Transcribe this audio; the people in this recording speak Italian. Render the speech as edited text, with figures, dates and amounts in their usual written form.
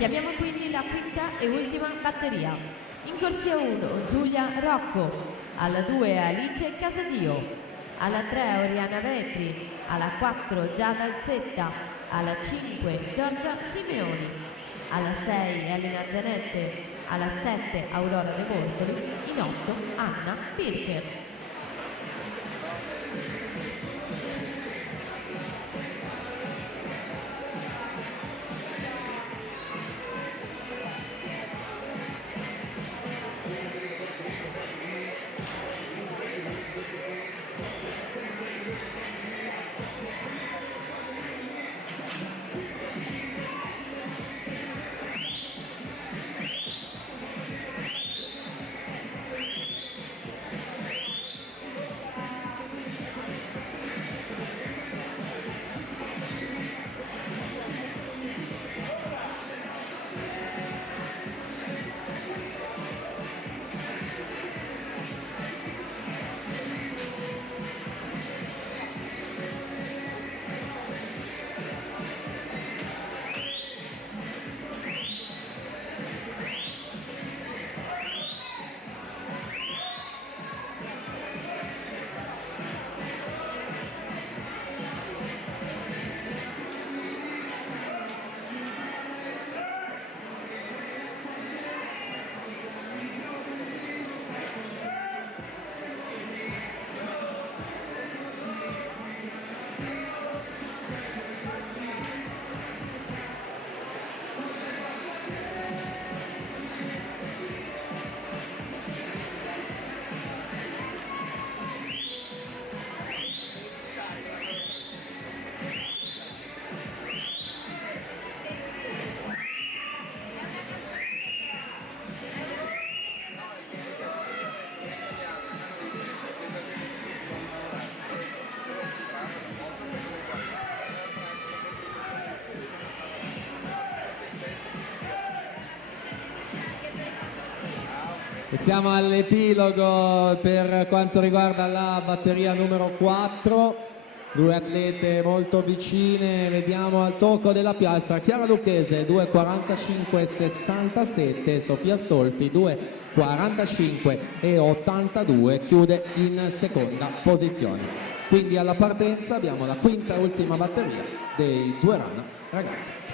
Chiamiamo quindi la quinta e ultima batteria. In corsia 1 Giulia Rocco, alla 2 Alice Casadio, alla 3 Oriana Vetri, alla 4 Giada Alzetta, alla 5 Giorgia Simeoni, alla 6 Elena Zanette, alla 7 Aurora De Bortoli, in 8 Anna Birker. E siamo all'epilogo per quanto riguarda la batteria numero 4, due atlete molto vicine, vediamo al tocco della piastra Chiara Lucchese 2:45,67, Sofia Stolfi 2:45,82, chiude in seconda posizione. Quindi alla partenza abbiamo la quinta e ultima batteria dei Due Rana ragazzi.